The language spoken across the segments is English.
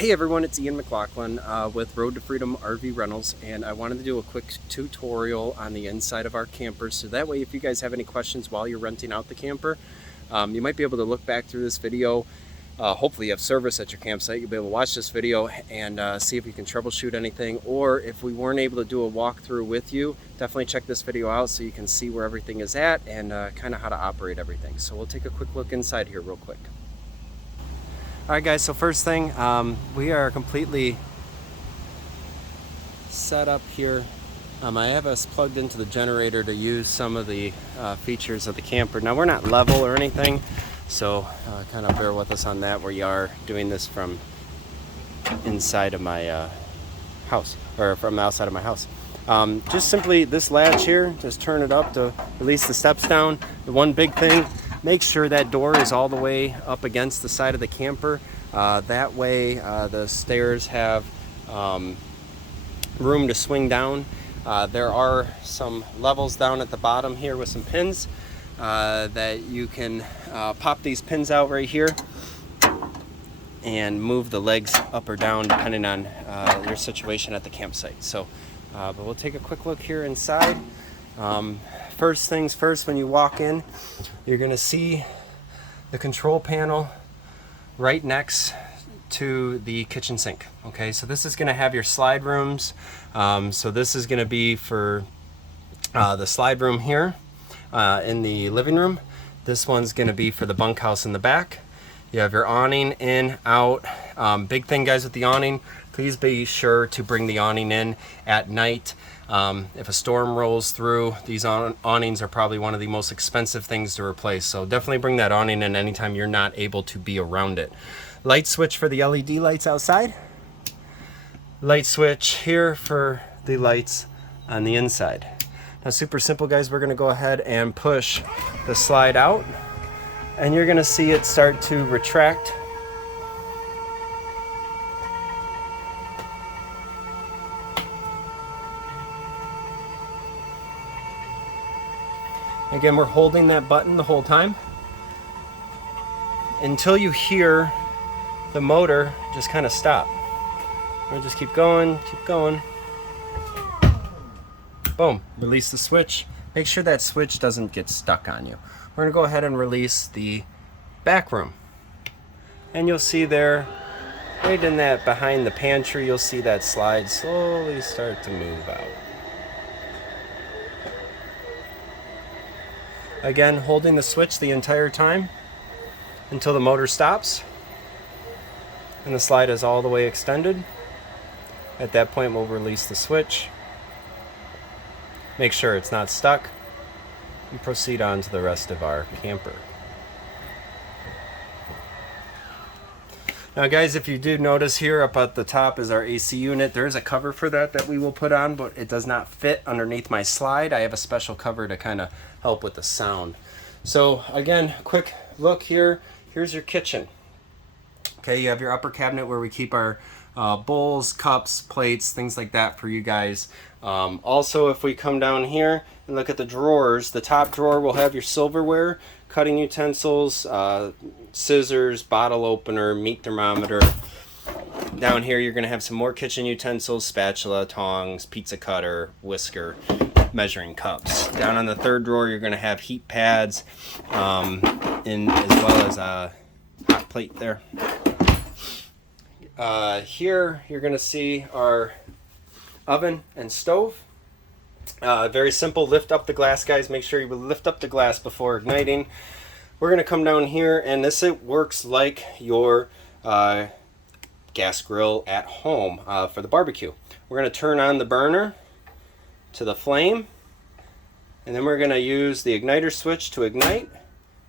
Hey everyone, it's Ian McLaughlin with Road to Freedom RV Rentals, and I wanted to do a quick tutorial on the inside of our campers, so that way if you guys have any questions while you're renting out the camper, you might be able to look back through this video. Hopefully you have service at your campsite. You'll be able to watch this video and see if you can troubleshoot anything, or if we weren't able to do a walkthrough with you, definitely check this video out so you can see where everything is at and kind of how to operate everything. So we'll take a quick look inside here real quick. Alright guys, so first thing, we are completely set up here. I have us plugged into the generator to use some of the features of the camper. Now we're not level or anything, so kind of bear with us on that. We are doing this from inside of my house, or from the outside of my house. Just simply this latch here, just turn it up to release the steps down. The one big thing, make sure that door is all the way up against the side of the camper. That way the stairs have room to swing down. There are some levels down at the bottom here with some pins that you can pop these pins out right here and move the legs up or down depending on your situation at the campsite. So, but we'll take a quick look here inside. First things first, when you walk in, you're going to see the control panel right next to the kitchen sink. Okay, so this is going to have your slide rooms. So this is going to be for the slide room here in the living room. This one's going to be for the bunkhouse in the back. You have your awning in, out. Big thing, guys, with the awning, please be sure to bring the awning in at night. If a storm rolls through, these awnings are probably one of the most expensive things to replace. So definitely bring that awning in anytime you're not able to be around it. Light switch for the LED lights outside. Light switch here for the lights on the inside. Now, super simple, guys. We're going to go ahead and push the slide out, and you're going to see it start to retract. Again, we're holding that button the whole time until you hear the motor just kind of stop. We'll just keep going, keep going. Boom, release the switch. Make sure that switch doesn't get stuck on you. We're gonna go ahead and release the back room. And you'll see there, right in that behind the pantry, you'll see that slide slowly start to move out. Again, holding the switch the entire time until the motor stops and the slide is all the way extended. At that point, we'll release the switch. Make sure it's not stuck and proceed on to the rest of our camper. Now guys, if you do notice here up at the top is our AC unit. There is a cover for that we will put on, but it does not fit underneath my slide. I have a special cover to kind of help with the sound. So again, quick look here. Here's your kitchen. Okay, you have your upper cabinet where we keep our bowls, cups, plates, things like that for you guys. Also, if we come down here and look at the drawers, the top drawer will have your silverware, cutting utensils, scissors, bottle opener, meat thermometer. Down here you're going to have some more kitchen utensils, spatula, tongs, pizza cutter, whisker, measuring cups. Down on the third drawer you're going to have heat pads, as well as a hot plate there. Here you're going to see our oven and stove. Very simple. Lift up the glass, guys. Make sure you lift up the glass before igniting. We're going to come down here, and it works like your gas grill at home for the barbecue. We're going to turn on the burner to the flame, and then we're going to use the igniter switch to ignite,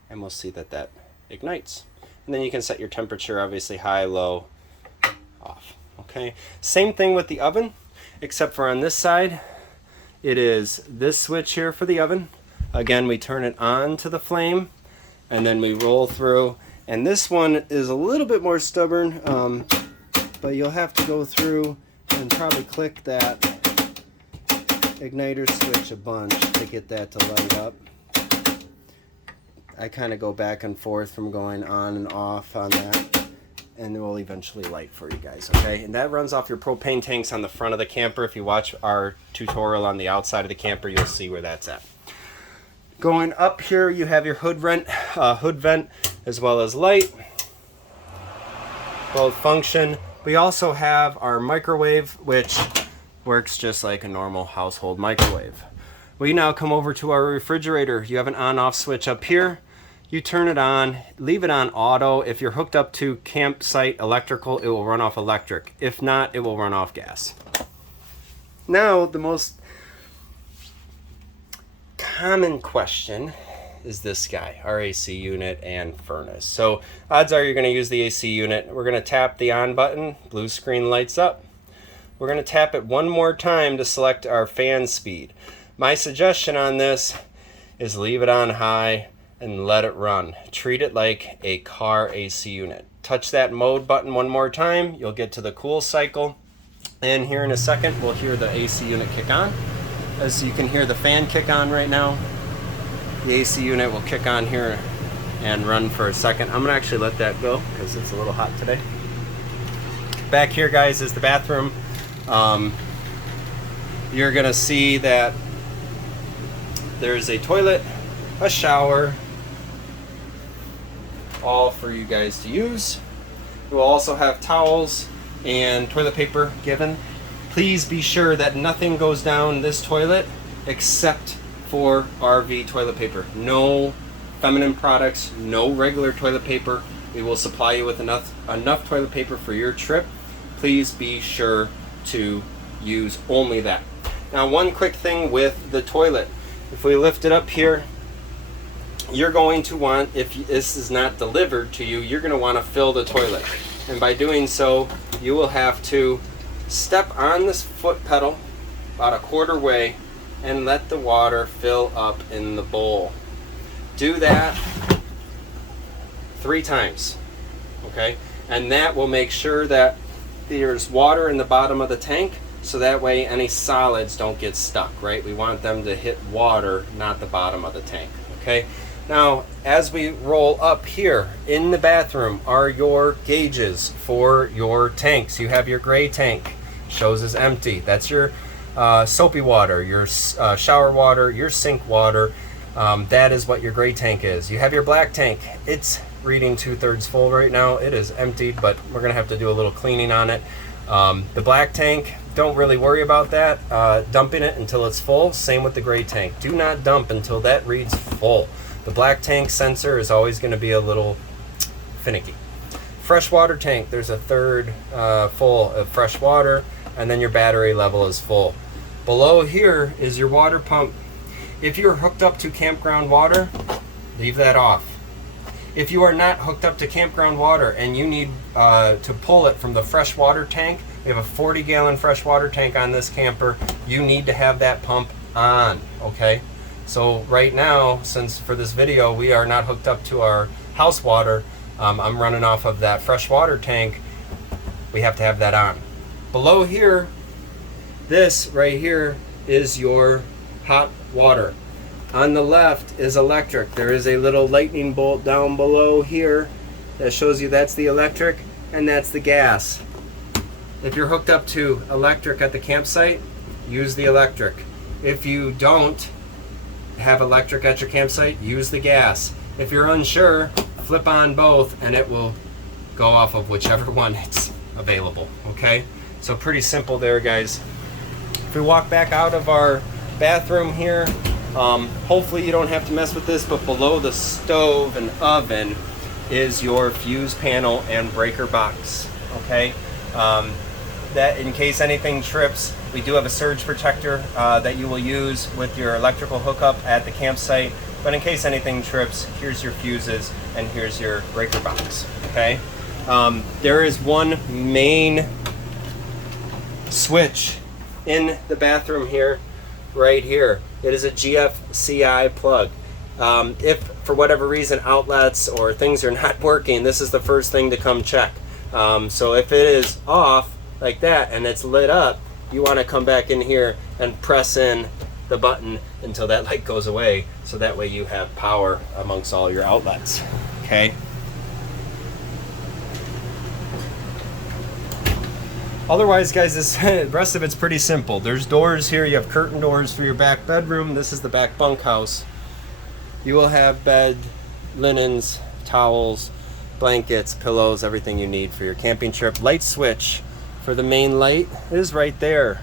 and we'll see that that ignites. And then you can set your temperature, obviously high, low, off. Okay, same thing with the oven, except for on this side it is this switch here for the oven. Again, we turn it on to the flame and then we roll through, and this one is a little bit more stubborn, but you'll have to go through and probably click that igniter switch a bunch to get that to light up. I kind of go back and forth from going on and off on that. and it will eventually light for you guys, okay? And that runs off your propane tanks on the front of the camper. If you watch our tutorial on the outside of the camper, you'll see where that's at. Going up here, you have your hood vent as well as light. Both function. We also have our microwave, which works just like a normal household microwave. We now come over to our refrigerator. You have an on-off switch up here. You turn it on, leave it on auto. If you're hooked up to campsite electrical, it will run off electric. If not, it will run off gas. Now, the most common question is this guy, our AC unit and furnace. So odds are you're going to use the AC unit. We're going to tap the on button, blue screen lights up. We're going to tap it one more time to select our fan speed. My suggestion on this is leave it on high and let it run. Treat it like a car AC unit. Touch that mode button one more time, you'll get to the cool cycle. And here in a second, we'll hear the AC unit kick on. As you can hear the fan kick on right now, the AC unit will kick on here and run for a second. I'm gonna actually let that go because it's a little hot today. Back here, guys, is the bathroom. You're gonna see that there's a toilet, a shower, all for you guys to use. We'll also have towels and toilet paper given. Please be sure that nothing goes down this toilet except for RV toilet paper. No feminine products, no regular toilet paper. We will supply you with enough toilet paper for your trip. Please be sure to use only that. Now, one quick thing with the toilet. If we lift it up here, you're going to want, if this is not delivered to you, you're going to want to fill the toilet. And by doing so, you will have to step on this foot pedal about a quarter way and let the water fill up in the bowl. Do that 3 times, okay? And that will make sure that there's water in the bottom of the tank, so that way any solids don't get stuck, right? We want them to hit water, not the bottom of the tank, okay? Now, as we roll up here in the bathroom are your gauges for your tanks. You have your gray tank, shows as empty. That's your soapy water, your shower water, your sink water. That is what your gray tank is. You have your black tank. It's reading 2/3 full right now. It is emptied, but we're gonna have to do a little cleaning on it. The black tank, don't really worry about that. Dumping it until it's full. Same with the gray tank. Do not dump until that reads full. The black tank sensor is always going to be a little finicky. Freshwater tank, there's a 1/3 full of fresh water, and then your battery level is full. Below here is your water pump. If you're hooked up to campground water, leave that off. If you are not hooked up to campground water and you need to pull it from the freshwater tank, we have a 40-gallon freshwater tank on this camper. You need to have that pump on, okay? So right now, since for this video we are not hooked up to our house water, I'm running off of that freshwater tank. We have to have that on. Below here, this right here is your hot water. On the left is electric. There is a little lightning bolt down below here that shows you that's the electric and that's the gas. If you're hooked up to electric at the campsite, use the electric. If you don't have electric at your campsite, use the gas. If you're unsure, flip on both and it will go off of whichever one it's available, okay? So pretty simple there, guys. If we walk back out of our bathroom here, hopefully you don't have to mess with this, but below the stove and oven is your fuse panel and breaker box, okay? That in case anything trips, we do have a surge protector that you will use with your electrical hookup at the campsite. But in case anything trips, here's your fuses and here's your breaker box, okay? There is one main switch in the bathroom here, right here. It is a GFCI plug. If for whatever reason outlets or things are not working, this is the first thing to come check. So if it is off like that and it's lit up, you want to come back in here and press in the button until that light goes away, so that way you have power amongst all your outlets, okay? Otherwise, guys, this the rest of it's pretty simple. There's doors here. You have curtain doors for your back bedroom. This is the back bunkhouse. You will have bed, linens, towels, blankets, pillows, everything you need for your camping trip. Light switch for the main light is right there.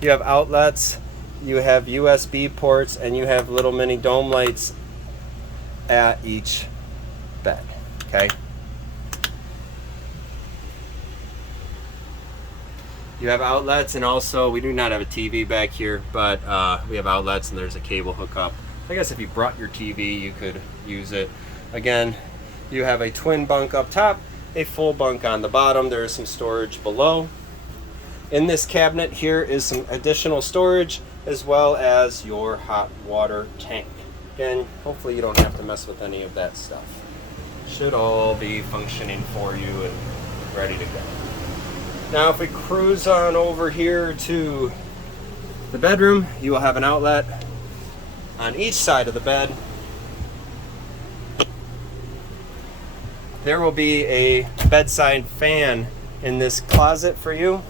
You have outlets, you have USB ports, and you have little mini dome lights at each bed, okay? You have outlets, and also we do not have a TV back here, but we have outlets and there's a cable hookup. I guess if you brought your TV, you could use it. Again, you have a twin bunk up top, a full bunk on the bottom. There is some storage below. In this cabinet here is some additional storage, as well as your hot water tank. Again, hopefully you don't have to mess with any of that stuff. Should all be functioning for you and ready to go. Now if we cruise on over here to the bedroom, you will have an outlet on each side of the bed. There will be a bedside fan in this closet for you.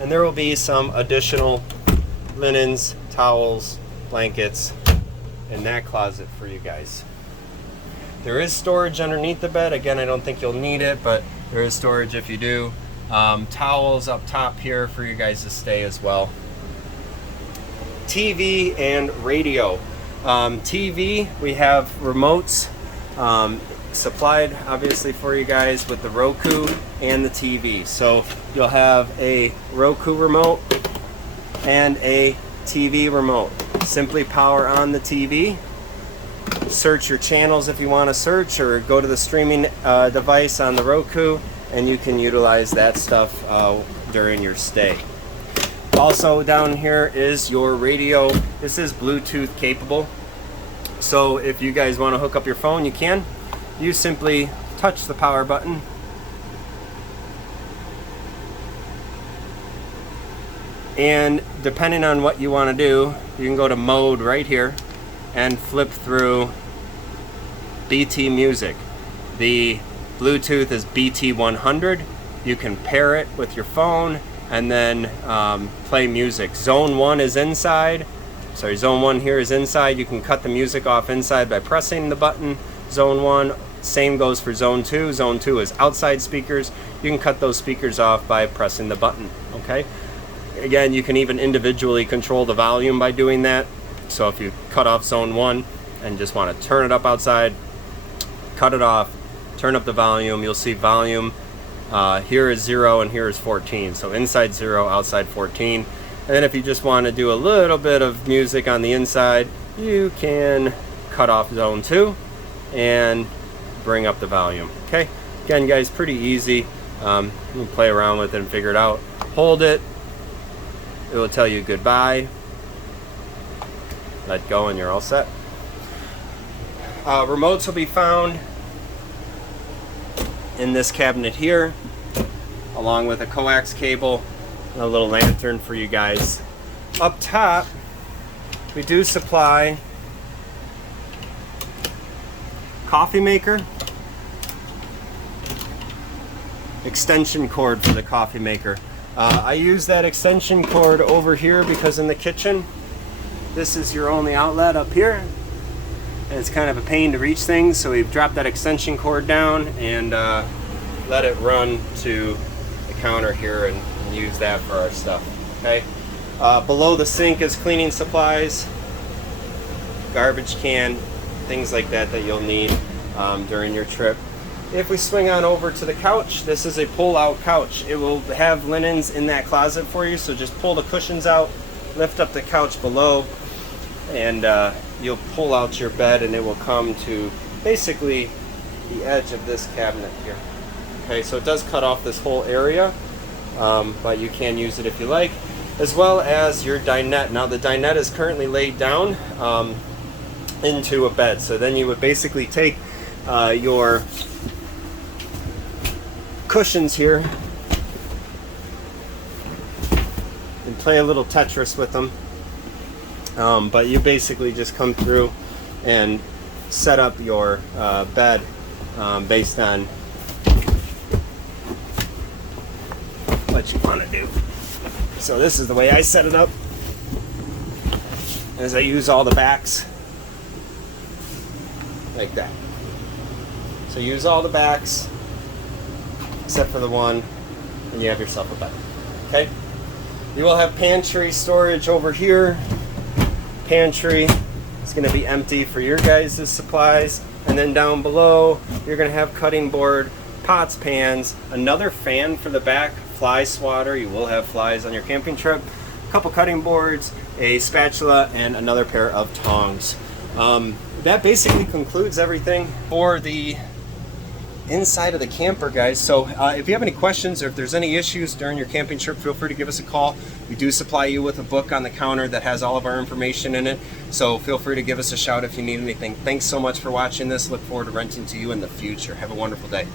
And there will be some additional linens, towels, blankets in that closet for you guys. There is storage underneath the bed. Again, I don't think you'll need it, but there is storage if you do. Towels up top here for you guys to stay as well. TV and radio. TV, we have remotes supplied obviously for you guys with the Roku and the TV. So you'll have a Roku remote and a TV remote. Simply power on the TV, search your channels if you want to search, or go to the streaming device on the Roku, and you can utilize that stuff during your stay. Also down here is your radio. This is Bluetooth capable, so if you guys want to hook up your phone, you can. You simply touch the power button and depending on what you want to do, you can go to mode right here and flip through BT music. The Bluetooth is BT 100. You can pair it with your phone and then play music. Zone 1 is inside. Sorry, Zone 1 here is inside. You can cut the music off inside by pressing the button. Zone 1, same goes for Zone 2. Zone 2 is outside speakers. You can cut those speakers off by pressing the button, okay? Again, you can even individually control the volume by doing that. So if you cut off Zone 1 and just want to turn it up outside, cut it off, turn up the volume, you'll see volume. Here is 0 and here is 14. So inside 0, outside 14. And then if you just want to do a little bit of music on the inside, you can cut off Zone 2 and bring up the volume. Okay, again guys, pretty easy. You can play around with it and figure it out. Hold it, it will tell you goodbye. Let go and you're all set. Remotes will be found in this cabinet here, along with a coax cable and a little lantern for you guys. Up top, we do supply coffee maker, extension cord for the coffee maker. I use that extension cord over here because in the kitchen, this is your only outlet up here. And it's kind of a pain to reach things, so we've dropped that extension cord down and let it run to the counter here and use that for our stuff, okay? Below the sink is cleaning supplies, garbage can, things like that that you'll need during your trip. If we swing on over to the couch, this is a pull-out couch. It will have linens in that closet for you, so just pull the cushions out, lift up the couch below, and you'll pull out your bed and it will come to basically the edge of this cabinet here. Okay, so it does cut off this whole area, but you can use it if you like, as well as your dinette. Now the dinette is currently laid down into a bed, so then you would basically take your cushions here and play a little Tetris with them. But you basically just come through and set up your bed based on what you want to do. So this is the way I set it up, as I use all the backs like that. So use all the backs except for the one, and you have yourself a bed. Okay? You will have pantry storage over here. Pantry is going to be empty for your guys' supplies. And then down below, you're going to have cutting board, pots, pans, another fan for the back, fly swatter. You will have flies on your camping trip. A couple cutting boards, a spatula, and another pair of tongs. That basically concludes everything for the inside of the camper, guys. So if you have any questions or if there's any issues during your camping trip, feel free to give us a call. We do supply you with a book on the counter that has all of our information in it, so feel free to give us a shout if you need anything. Thanks so much for watching this. Look forward to renting to you in the future. Have a wonderful day.